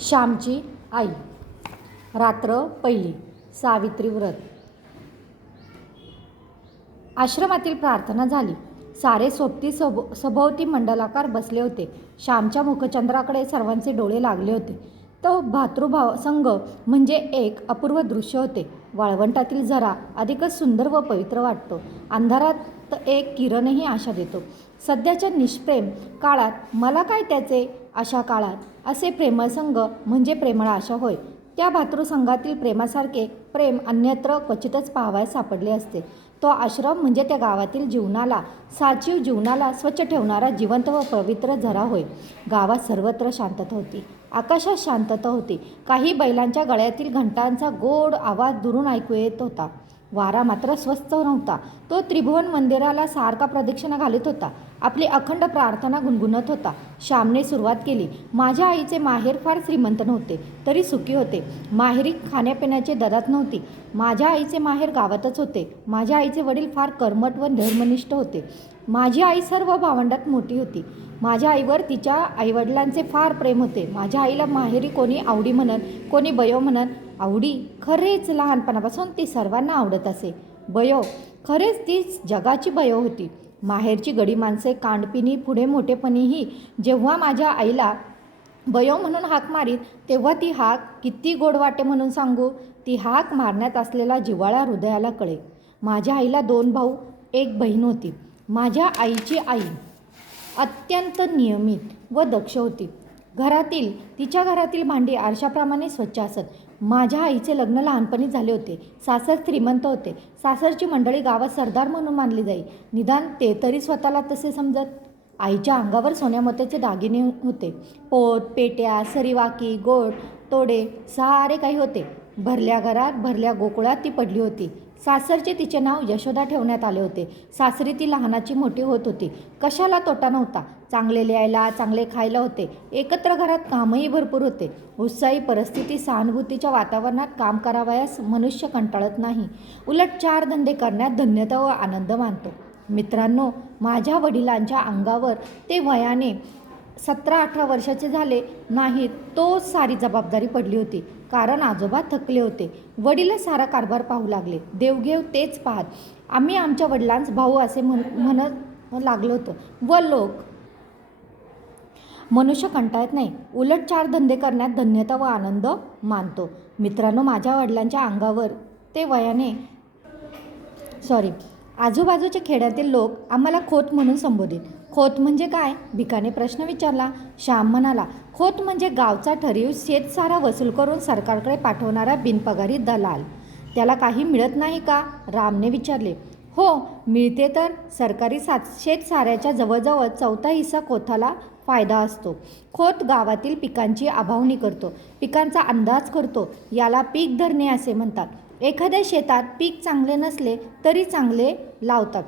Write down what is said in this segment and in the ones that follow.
श्यामची आई. रात्र पहिली. सावित्री व्रत. आश्रमातील प्रार्थना झाली. सारे सोबती सभ सभोवती मंडलाकार बसले होते. श्यामच्या मुखचंद्राकडे सर्वांचे डोळे लागले होते. तो भातृभाव संघ म्हणजे एक अपूर्व दृश्य होते. वाळवंटातील झरा अधिकच सुंदर व पवित्र वाटतो. अंधारात एक किरणही आशा देतो. सध्याच्या निष्प्रेम काळात मला काय त्याचे? अशा काळात असे प्रेमळ संघ म्हणजे प्रेमळ आशा होय. त्या भातृसंघातील प्रेमासारखे प्रेम अन्यत्र क्वचितच पाहावयास सापडले असते. तो आश्रम म्हणजे त्या गावातील जीवनाला साचीव जीवनाला स्वच्छ ठेवणारा जिवंत व पवित्र झरा होय. गावात सर्वत्र शांतता होती. आकाशात शांतता होती. काही बैलांच्या गळ्यातील घंटांचा गोड आवाज दुरून ऐकू येत होता. वारा मात्र स्वस्त नव्हता. तो त्रिभुवन मंदिराला सारखा प्रदक्षिणा घालीत होता. आपली अखंड प्रार्थना गुणगुणत होता. श्यामने सुरुवात केली. माझ्या आईचे माहेर फार श्रीमंत नव्हते तरी सुखी होते. माहेरी खाण्यापिण्याची दरात नव्हती. माझ्या आईचे माहेर गावातच होते. माझ्या आईचे वडील फार कर्मट व धर्मनिष्ठ होते. माझी आई सर्व भावंडात मोठी होती. माझ्या आईवर तिच्या आईवडिलांचे फार प्रेम होते. माझ्या आईला माहेरी कोणी आवडी म्हणत कोणी बयो म्हणत आवडी खरेच लहानपणापासून ती सर्वांना आवडत असे. बयो खरेच तीच जगाची बयो होती. माहेरची गडी माणसे कांडपिनी पुढे मोठेपणीही जेव्हा माझ्या आईला बयो म्हणून हाक मारीत तेव्हा ती हाक किती गोड वाटे म्हणून सांगू? ती हाक मारण्यात असलेला जिवाळा हृदयाला कळे. माझ्या आईला दोन भाऊ एक बहीण होती. माझ्या आईची आई अत्यंत नियमित व दक्ष होती. घरातील तिच्या घरातील भांडी आरशाप्रमाणे स्वच्छ असत. माझ्या आईचे लग्न लहानपणी झाले होते. सासर श्रीमंत होते. सासरची मंडळी गावात सरदार म्हणून मानली जाई. निदान ते तरी स्वतःला तसे समजत. आईच्या अंगावर सोन्यामोत्याचे दागिने होते. पोत पेट्या सरीवाकी गोड तोडे सारे काही होते. भरल्या घरात भरल्या गोकुळात ती पडली होती. सासरचे तिचे नाव यशोदा ठेवण्यात आले होते. सासरी ती लहानाची मोठी होत होती. कशाला तोटा नव्हता? चांगले लिहायला चांगले खायला होते. एकत्र घरात कामही भरपूर होते. उत्साही परिस्थिती सहानुभूतीच्या वातावरणात काम करावयास मनुष्य कंटाळत नाही. उलट चार धंदे करण्यात धन्यता व आनंद मानतो. मित्रांनो माझ्या वडिलांच्या अंगावर ते वयाने सतरा अठरा वर्षाचे झाले नाहीत तो सारी जबाबदारी पडली होती. कारण आजोबा थकले होते. वडीलच सारा कारभार पाहू लागले. देवघेव तेच पाहत आम्ही आमच्या वडिलांस भाऊ असे म्हण म्हणत लागलो होतो. व लोक. मनुष्य कंटाळत नाही. उलट चार धंदे करण्यात धन्यता व आनंद मानतो. मित्रांनो माझ्या वडिलांच्या अंगावर ते वयाने सॉरी आजूबाजूच्या खेड्यातील लोक आम्हाला खोत म्हणून संबोधित खोत म्हणजे काय? भिकाने प्रश्न विचारला. श्याम म्हणाला खोत म्हणजे गावचा ठरीव शेतसारा वसूल करून सरकारकडे पाठवणारा बिनपगारी दलाल. त्याला काही मिळत नाही का? रामने विचारले. हो मिळते तर. सरकारी सात शेतसाऱ्याच्या जवळजवळ चौथा हिस्सा खोताला फायदा असतो. खोत गावातील पिकांची आभावणी करतो. पिकांचा अंदाज करतो. याला पीक धरणे असे म्हणतात. एखाद्या शेतात पीक चांगले नसले तरी चांगले लावतात.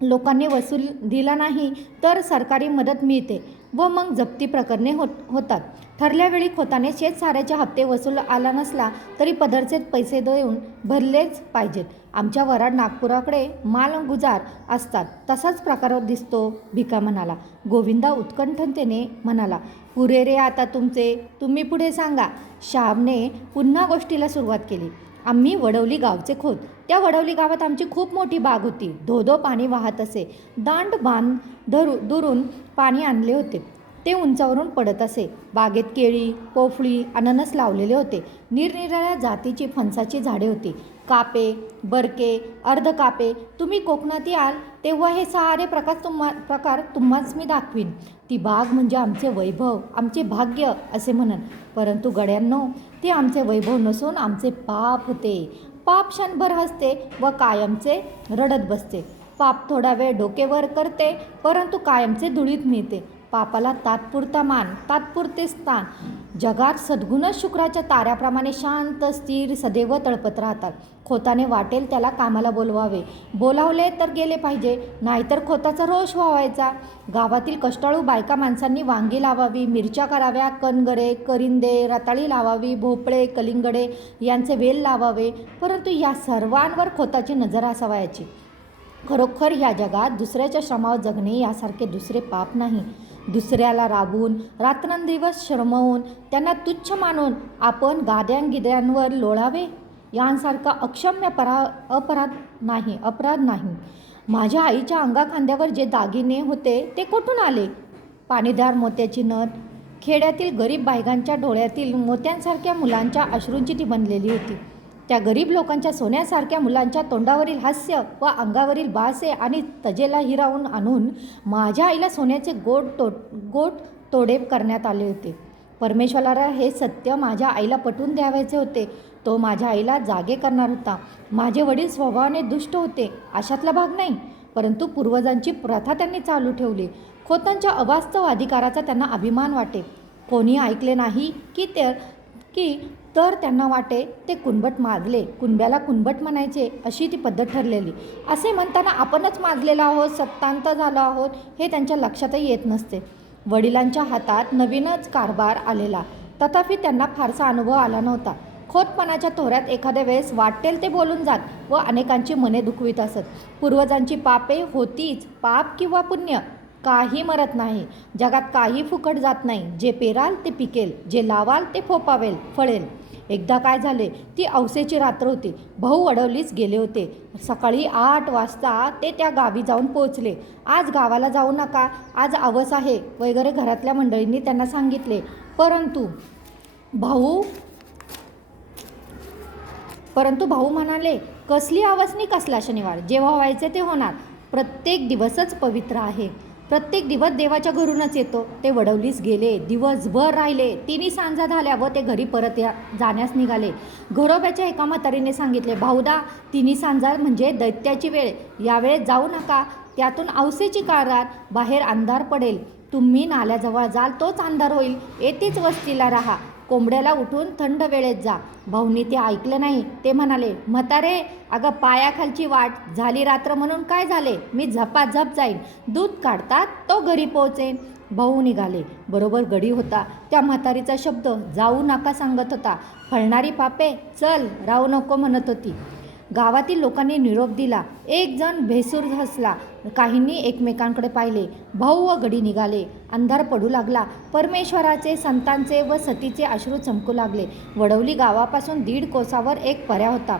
लोकांनी वसूल दिला नाही तर सरकारी मदत मिळते व मग जप्ती प्रकरणे होत होतात. ठरल्या वेळी खोताने शेतसाऱ्याचे हप्ते वसूल आला नसला तरी पदरचे पैसे देऊन भरलेच पाहिजेत. आमच्या वराड नागपुराकडे माल गुजार असतात तसाच प्रकार दिसतो भिका म्हणाला. गोविंदा उत्कंठतेने म्हणाला पुरे रे आता तुमचे तुम्ही पुढे सांगा. श्यामने पुन्हा गोष्टीला सुरुवात केली. आम्ही वडवली गावचे खोत. त्या वडवली गावात आमची खूप मोठी बाग होती. धोधो पाणी वाहत असे. दांड बांध धरू दुरून पाणी आणले होते. ते उंचावरून पडत असे. बागेत केळी पोफळी अननस लावलेले होते. निरनिराळ्या जातीची फणसाची झाडे होती. कापे बरके अर्ध कापे तुम्ही कोकणात याल तेव्हा हे सारे प्रकार तुम्हा प्रकार तुम्हाच मी दाखवीन. ती बाग म्हणजे आमचे वैभव आमचे भाग्य असे म्हणन. परंतु गड्यांनो ते आमचे वैभव नसून आमचे पाप होते. पाप क्षणभर हसते व कायमचे रडत बसते. पाप थोडा वेळ डोकेवर करते परंतु कायमचे धुळीत मिळते. पापाला तात्पुरता मान तात्पुरते स्थान. जगात सद्गुणच शुक्राच्या ताऱ्याप्रमाणे शांत स्थिर सदैव तळपत राहतात. खोताने वाटेल त्याला कामाला बोलवावे. बोलावले तर गेले पाहिजे. नाहीतर खोताचा रोष व्हावायचा. गावातील कष्टाळू बायका माणसांनी वांगी लावावी मिरच्या कराव्या कणगडे करिंदे रताळी लावावी भोपळे कलिंगडे यांचे वेल लावावे. परंतु या सर्वांवर खोताची नजर असावायची. खरोखर ह्या जगात दुसऱ्याच्या श्रमावर जगणे यासारखे दुसरे पाप नाही. दुसऱ्याला राबून रात्रंदिवस श्रमवून त्यांना तुच्छ मानून आपण गाद्यांगिद्यांवर लोळावे? यांसारखा अक्षम्य परा अपराध नाही अपराध नाही. माझ्या आईच्या अंगाखांद्यावर जे दागिने होते ते कुठून आले? पाणीदार मोत्याची नथ खेड्यातील गरीब बायकांच्या डोळ्यातील मोत्यांसारख्या मुलांच्या अश्रूंची ती बनलेली होती. त्या गरीब लोकांच्या सोन्यासारख्या मुलांच्या तोंडावरील हास्य व अंगावरील बासे आणि तजेला हिरावून आणून माझ्या आईला सोन्याचे गोड तो गोट तोडेप करण्यात आले होते. परमेश्वराला हे सत्य माझ्या आईला पटवून द्यावायचे होते. तो माझ्या आईला जागे करणार होता. माझे वडील स्वभावाने दुष्ट होते. अशातला भाग नाही. परंतु पूर्वजांची प्रथा त्यांनी चालू ठेवली. खोतांच्या अवास्तव अधिकाराचा त्यांना अभिमान वाटे. कोणी ऐकले नाही की ते की तर त्यांना वाटे ते कुणबट माजले. कुणब्याला कुणबट म्हणायचे अशी ती पद्धत ठरलेली. असे म्हणताना आपणच माजलेलो आहोत सत्तांत झालो आहोत हे त्यांच्या लक्षातही येत नसते. वडिलांच्या हातात नवीनच कारभार आलेला. तथापि त्यांना फारसा अनुभव आला नव्हता. खोतपणाच्या तोऱ्यात एखाद्या वेळेस वाटेल ते बोलून जात व अनेकांची मने दुखवीत असत. पूर्वजांची पापे होतीच पाप किंवा पुण्य काही मरत नाही. जगात काही फुकट जात नाही. जे पेराल ते पिकेल जे लावाल ते फोपावेल फळेल. एकदा काय झाले? ती औसेची रात्र होती. भाऊ वडवलीच गेले होते. सकाळी आठ वाजता ते त्या गावी जाऊन पोहोचले. आज गावाला जाऊ नका. आज अवस आहे वगैरे घरातल्या मंडळींनी त्यांना सांगितले. परंतु भाऊ परंतु भाऊ म्हणाले कसली अवसनी कसला शनिवार? जेव्हा व्हायचे ते होणार. प्रत्येक दिवसच पवित्र आहे. प्रत्येक दिवस देवाच्या घरूनच येतो. ते वडवलीस गेले दिवसभर राहिले. तिन्ही सांजा झाल्या व ते घरी परत या जाण्यास निघाले. घरोब्याच्या एका म्हातारीने सांगितले भाऊदा तिन्ही सांजा म्हणजे दैत्याची वेळ. यावेळेस जाऊ नका. त्यातून औसेची काळात बाहेर अंधार पडेल. तुम्ही नाल्याजवळ जाल तोच अंधार होईल. येथेच वस्तीला राहा. कोंबड्याला उठून थंड वेळेत जा. भाऊनी ते ऐकलं नाही. ते म्हणाले म्हातारे अगं पायाखालची वाट झाली रात्र म्हणून काय झाले? मी झपाझप जाईन. दूध काढतात तो घरी पोहोचेन. भाऊ निघाले. बरोबर गडी होता. त्या म्हातारीचा शब्द जाऊ नका सांगत होता. फळणारी पापे चल राहू नको म्हणत होती. गावातील लोकांनी निरोप दिला. एक जण भेसूर हसला. काहींनी एकमेकांकडे पाहिले. भाऊ व गडी निघाले. अंधार पडू लागला. परमेश्वराचे संतांचे व सतीचे अश्रू चमकू लागले. वडवली गावापासून दीड कोसावर एक पर्या होता.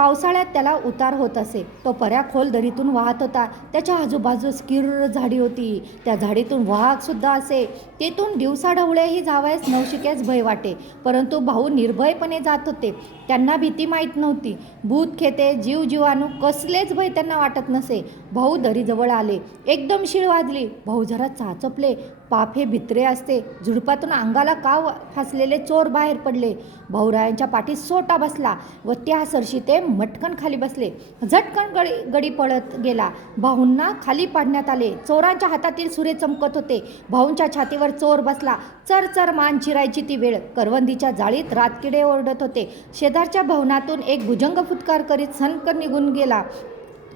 पावसाळ्यात त्याला उतार होत असे. तो पऱ्या खोल दरीतून वाहत होता. त्याच्या आजूबाजूस किर्र झाडी होती. त्या झाडीतून वाहकसुद्धा असे. तेथून दिवसाढवळेही जावयास नवशिक्यास भय वाटे. परंतु भाऊ निर्भयपणे जात होते. त्यांना भीती माहीत नव्हती. भूत खेते जीव जीवाणू कसलेच भय त्यांना वाटत नसे. भाऊ दरीजवळ आले. एकदम शिळ वाजली. भाऊ जरा चाचपले. पाप हे भित्रे असते. झुडपातून अंगाला काव फासलेले चोर बाहेर पडले. भाऊरायांच्या पाठीत सोटा बसला व त्या सरशी ते मटकन खाली बसले. झटकन गडी गडी पळत गेला. भाऊंना खाली पाडण्यात आले. चोरांच्या हातातील सुरे चमकत होते. भाऊंच्या छातीवर चोर बसला. चरचर मान चिरायची ती वेळ. करवंदीच्या जाळीत रातकिडे ओरडत होते. शेजारच्या भवनातून एक भुजंग फुटकार करीत सनकर निघून गेला.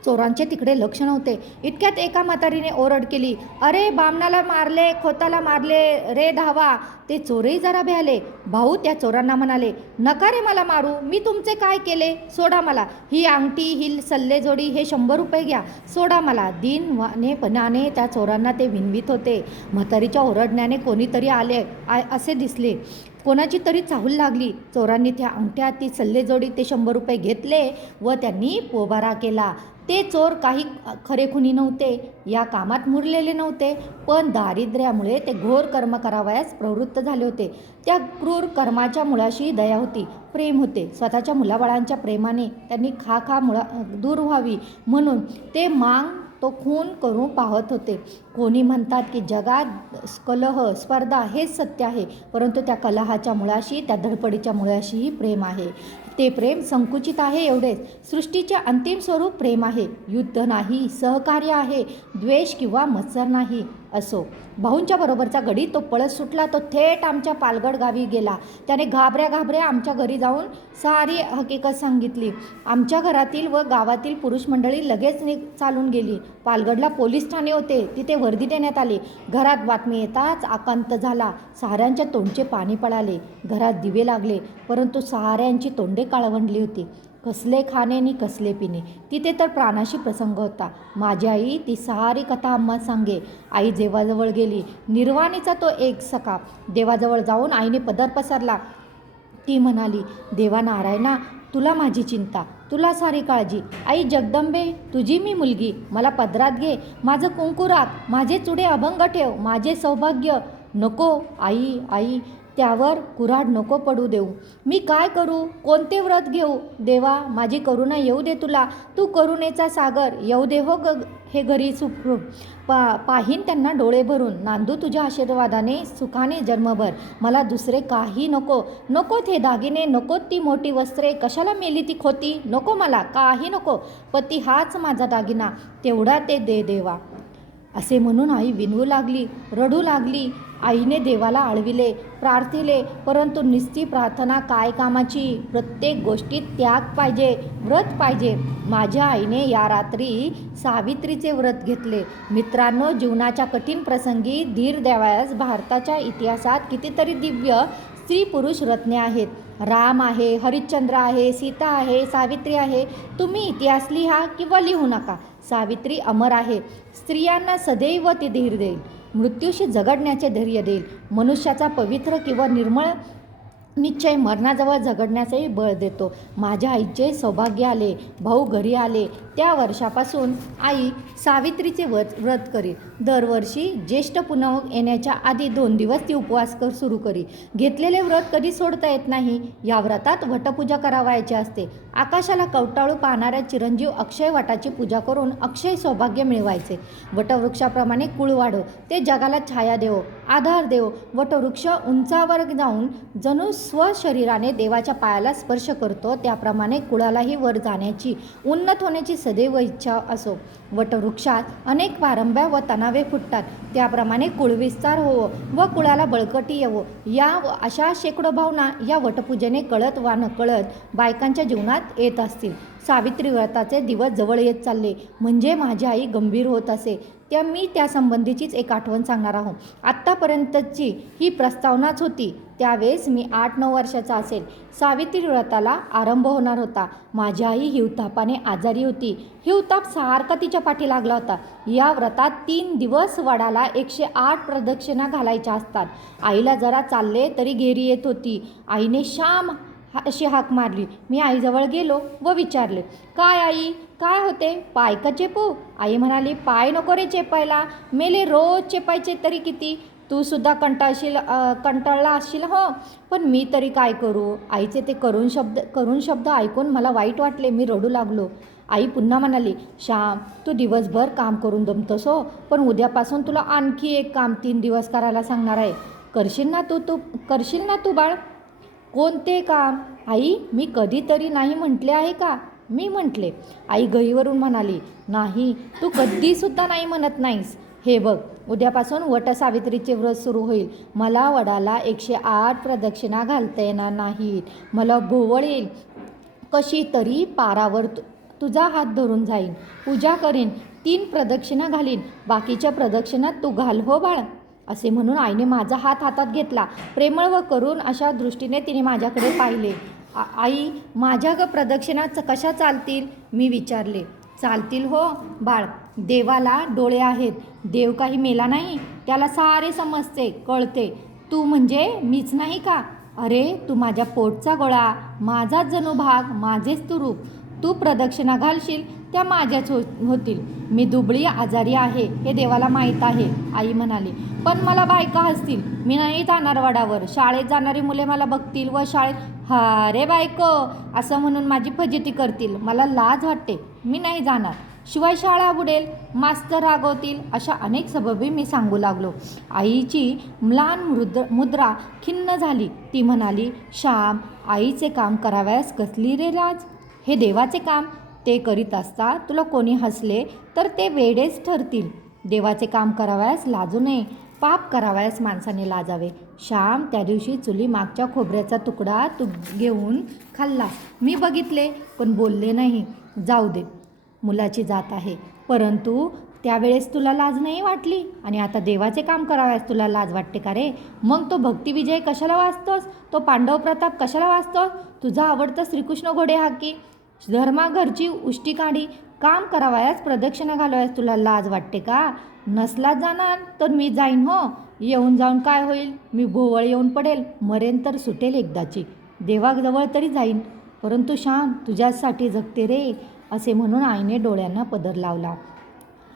चोरांचे तिकडे लक्ष नव्हते. इतक्यात एका म्हातारीने ओरड केली अरे बामणाला मारले खोताला मारले रे धावा. ते चोरही जरा भ्याले. भाऊ त्या चोरांना म्हणाले नका रे मला मारू मी तुमचे काय केले? सोडा मला. ही अंगठी ही सल्लेजोडी हे शंभर रुपये घ्या. सोडा मला. दिन वानेपणाने त्या चोरांना ते विनवित होते. म्हातारीच्या ओरडण्याने कोणीतरी आले आ- असे दिसले. कोणाची तरी चाहूल लागली. चोरांनी त्या अंगठ्या ती सल्लेजोडी ते शंभर रुपये घेतले व त्यांनी पोबारा केला. ते चोर काही खरेखुनी नव्हते. या कामात मुरलेले नव्हते पण दारिद्र्यामुळे ते घोर कर्म करावयास प्रवृत्त झाले होते. त्या क्रूर कर्माच्या मुळाशी दया होती प्रेम होते. स्वतःच्या मुलाबाळांच्या प्रेमाने त्यांनी खा खा मुळा दूर व्हावी म्हणून ते मांग तो खून करून पाहत होते. कोणी म्हणतात की जगात कलह स्पर्धा हेच सत्य आहे परंतु त्या कलहाच्या मुळाशी त्या धडपडीच्या मुळाशीही प्रेम आहे. ते प्रेम संकुचित आहे एवढेच. सृष्टीचे अंतिम स्वरूप प्रेम आहे. युद्ध नाही सहकार्य आहे. द्वेष किंवा मत्सर नाही असो. भाऊंच्या बरोबरचा गडी तो पळत सुटला तो थेट आमच्या पालगड गावी गेला. त्याने घाबऱ्या घाबऱ्या आमच्या घरी जाऊन सारी हकीकत सांगितली. आमच्या घरातील व गावातील पुरुष मंडळी लगेच नि चालून गेली. पालगडला पोलीस ठाणे होते. तिथे वर्दी देण्यात आली. घरात बातमी येताच आकांत झाला. साऱ्यांच्या तोंडचे पाणी पळाले. घरात दिवे लागले. परंतु साऱ्यांची तोंडे काळवंडली होती. कसले खाणे नि कसले पिणे. तिथे तर प्राणाशी प्रसंग होता. माझी आई ती सारी कथा आम्हा सांगे. आई देवाजवळ गेली. निर्वाणीचा तो एक सखा. देवाजवळ जाऊन आईने पदर पसरला. ती म्हणाली देवा नारायणा तुला माझी चिंता तुला सारी काळजी. आई जगदंबे तुझी मी मुलगी. मला पदरात घे. माझं कुंकुरात माझे चुडे अभंग ठेव. माझे सौभाग्य. नको आई आई. त्यावर कुऱ्हाड नको पडू देऊ. मी काय करू? कोणते व्रत घेऊ? देवा माझी करुणा येऊ दे तुला. तू करुणेचा सागर येऊ दे हो ग हे घरी सुखरूप. पा पाहीन त्यांना डोळे भरून. नांदू तुझ्या आशीर्वादाने सुखाने जन्मभर. मला दुसरे काही नको. नको हे दागिने नको ती मोठी वस्त्रे. कशाला मेली ती खोती? नको मला काही नको. पती हाच माझा दागिना. तेवढा ते दे देवा. असे म्हणून आई विनवू लागली रडू लागली. आईने देवाला आळविले प्रार्थिले परंतु निस्ती प्रार्थना काय कामाची? प्रत्येक गोष्टीत त्याग पाहिजे व्रत पाहिजे. माझ्या आईने या रात्री सावित्रीचे व्रत घेतले. मित्रांनो जीवनाच्या कठीण प्रसंगी धीर द्यावयास भारताच्या इतिहासात कितीतरी दिव्य स्त्री पुरुष रत्ने आहेत. राम आहे हरिश्चंद्र आहे सीता आहे सावित्री आहे. तुम्ही इतिहास लिहा किंवा लिहू नका. सावित्री अमर आहे. स्त्रियांना सदैव ती धीर देईल. मृत्यूशी झगडण्याचे धैर्य देईल. मनुष्याचा पवित्र किंवा निर्मळ निश्चय मरणाजवळ झगडण्याचंही बळ देतो. माझ्या आईचे सौभाग्य आले. भाऊ घरी आले. त्या वर्षापासून आई सावित्रीचे व्रत व्रत करी दरवर्षी ज्येष्ठ पुनव येण्याच्या आधी दोन दिवस ती उपवास कर सुरू करी. घेतलेले व्रत कधी सोडता येत नाही या व्रतात वटपूजा करावायची असते. आकाशाला कवटाळू पाहणाऱ्या चिरंजीव अक्षय वटाची पूजा करून अक्षय सौभाग्य मिळवायचे. वटवृक्षाप्रमाणे कुळ वाढो ते जगाला छाया देवो आधार देव. वटवृक्ष उंचावर जाऊन जणू स्वशरीराने देवाच्या पायाला स्पर्श करतो त्याप्रमाणे कुळालाही वर जाण्याची उन्नत होण्याची सदैव इच्छा असो. वटवृक्षात अनेक वारंब्या व तणावे फुटतात. त्याप्रमाणे कुळविस्तार होवो व कुळाला बळकटी येवो. या अशा शेकडो भावना या वटपूजेने कळत वा नकळत बायकांच्या जीवनात येत असतील. सावित्री व्रताचे दिवस जवळ येत चालले. म्हणजे माझी आई गंभीर होत असे. त्या मी त्यासंबंधीचीच एक आठवण सांगणार आहोत आत्तापर्यंतची ही प्रस्तावनाच होती त्यावेळेस मी आठ नऊ वर्षाचा असेल. सावित्री व्रताला आरंभ होणार होता. माझी आई हिवतापाने आजारी होती. हिवताप सारखा तिच्या पाठी लागला होता. या व्रतात तीन दिवस वडाला एकशे आठ प्रदक्षिणा घालायच्या असतात. आईला जरा चालले तरी घेरी येत होती. आईने श्याम हा अशी हाक मारली. मी आईजवळ गेलो व विचारले काय आई? काय होते? पाय का चेपू? आई म्हणाली पाय नको रे चेपायला. मेले रोज चेपायचे तरी किती? तू सुद्धा कंटाळशील कंटाळला असशील हो? पण मी तरी काय करू? आईचे ते करुण शब्द करुण शब्द ऐकून मला वाईट वाटले. मी रडू लागलो. आई पुन्हा म्हणाली श्याम तू दिवसभर काम करून दमतोस हो. पण उद्यापासून तुला आणखी एक काम तीन दिवस करायला सांगणार आहे. करशील ना तू तू करशील ना तू बाळ? कोणते काम? आई मी कधीतरी नाही म्हटले आहे का? मी म्हटले. आई गईवरून म्हणाली नाही तू कधीसुद्धा नाही म्हणत नाहीस. हे बघ उद्यापासून वटसावित्रीचे व्रत सुरू होईल. मला वडाला एकशे आठ प्रदक्षिणा घालता येणार नाहीत. मला भोवळ येईल कशी तरी पारावर तुझा हात धरून जाईन. पूजा करीन तीन प्रदक्षिणा घालीन. बाकीच्या प्रदक्षिणात तू घाल हो बाळ. असे म्हणून आईने माझा हात हातात घेतला. प्रेमळ व करून अशा दृष्टीने तिने माझ्याकडे पाहिले. आई माझ्या ग प्रदक्षिणा च- कशा चालतील? मी विचारले. चालतील हो बाळ. देवाला डोळे आहेत. देव काही मेला नाही? त्याला सारे समजते कळते. तू म्हणजे मीच नाही का? अरे तू माझ्या पोटचा गोळा. माझाच जणू भाग माझेच तू रूप. तू प्रदक्षिणा घालशील त्या माझ्याच हो होतील. मी दुबळी आजारी आहे हे देवाला माहीत आहे आई म्हणाली. पण मला बायका हसतील मी नाही जाणार वडावर. शाळेत जाणारी मुले मला बघतील व शाळेत हा रे बायको असं म्हणून माझी फजिती करतील. मला लाज वाटते. मी नाही जाणार. शिवाय शाळा बुडेल मास्तर रागवतील अशा अनेक सबबी मी सांगू लागलो. आईची म्लान मृद मुद्रा खिन्न झाली. ती म्हणाली श्याम आईचे काम करावयास कसली रे राज हे देवाचे काम ते करीत असता तुला कोणी हसले तर ते वेडेच ठरतील. देवाचे काम करावयास लाजू नये पाप करावयास माणसाने लाजावे. श्याम त्या दिवशी चुली मागच्या खोबऱ्याचा तुकडा तू घेऊन खाल्ला. मी बघितले पण बोलले नाही. जाऊ दे मुलाची जात आहे. परंतु त्यावेळेस तुला लाज नाही वाटली? आणि आता देवाचे काम करावयास तुला लाज वाटते का रे? मग तो भक्तिविजय कशाला वाचतोस? तो पांडव प्रताप कशाला वाचतोस? तुझा आवडता श्रीकृष्ण घोडे हा की धर्माघरची उष्टी काढी काम करावयास प्रदक्षिणा घालवायस तुला लाज वाटते का? नसला जाणार तर मी जाईन हो. येऊन जाऊन काय होईल? मी भोवळ येऊन पडेल. मरेन तर सुटेल एकदाची. देवाजवळ तरी जाईन. परंतु श्याम तुझ्यासाठी जगते रे असे म्हणून आईने डोळ्यांना पदर लावला.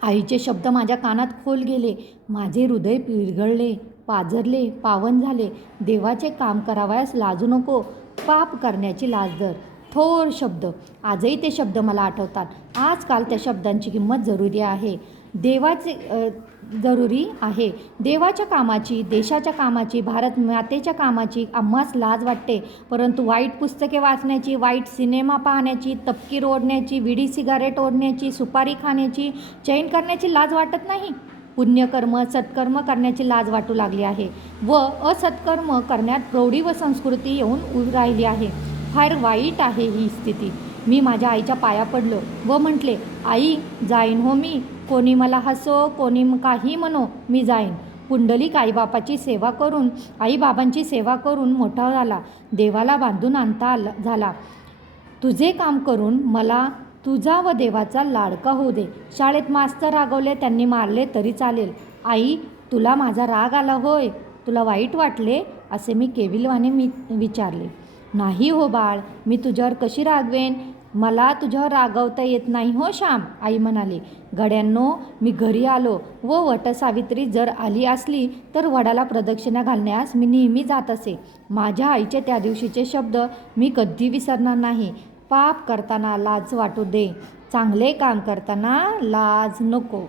आईचे शब्द माझ्या कानात खोल गेले. माझे हृदय पिरगळले पाजरले पावन झाले. देवाचे काम करावयास लाजू नको. पाप करण्याची लाज धर. थोर शब्द. आजही ते शब्द मला आठवतात. आजकाल त्या शब्दांची किंमत जरुरी आहे. देवाचे जरुरी आहे. देवाच्या कामाची देशाच्या कामाची भारत मातेच्या कामाची आम्हास लाज वाटते. परंतु वाईट पुस्तके वाचण्याची वाईट सिनेमा पाहण्याची तपकीर ओढण्याची विडी सिगारेट ओढण्याची सुपारी खाण्याची चैन करण्याची लाज वाटत नाही? पुण्यकर्म सत्कर्म करण्याची लाज वाटू लागली आहे. व असत्कर्म करण्यात प्रौढी व संस्कृती येऊन उभी राहिली आहे. फार वाईट आहे ही स्थिती. मी माझ्या आईच्या पाया पडलो व म्हटले आई जाईन हो मी. कोणी मला हसो कोणी काही म्हणो मी जाईन. पुंडलिक आईबापाची सेवा करून आईबाबांची सेवा करून मोठा झाला. देवाला बांधून आणता आला झाला. तुझे काम करून मला तुझा व देवाचा लाडका होऊ दे. शाळेत मास्तर रागवले त्यांनी मारले तरी चालेल. आई तुला माझा राग आला होय. तुला वाईट वाटले असे मी केविलवाने मी विचारले. नाही हो बाळ मी तुझ्यावर कशी रागवेन? मला तुझ्यावर रागवता येत नाही हो श्याम आई म्हणाली. गड्यांनो मी घरी आलो व वटसावित्री जर आली असली तर वडाला प्रदक्षिणा घालण्यास मी नेहमी जात असे. माझ्या आईचे त्या दिवशीचे शब्द मी कधी विसरणार नाही. पाप करताना लाज वाटू दे. चांगले काम करताना लाज नको.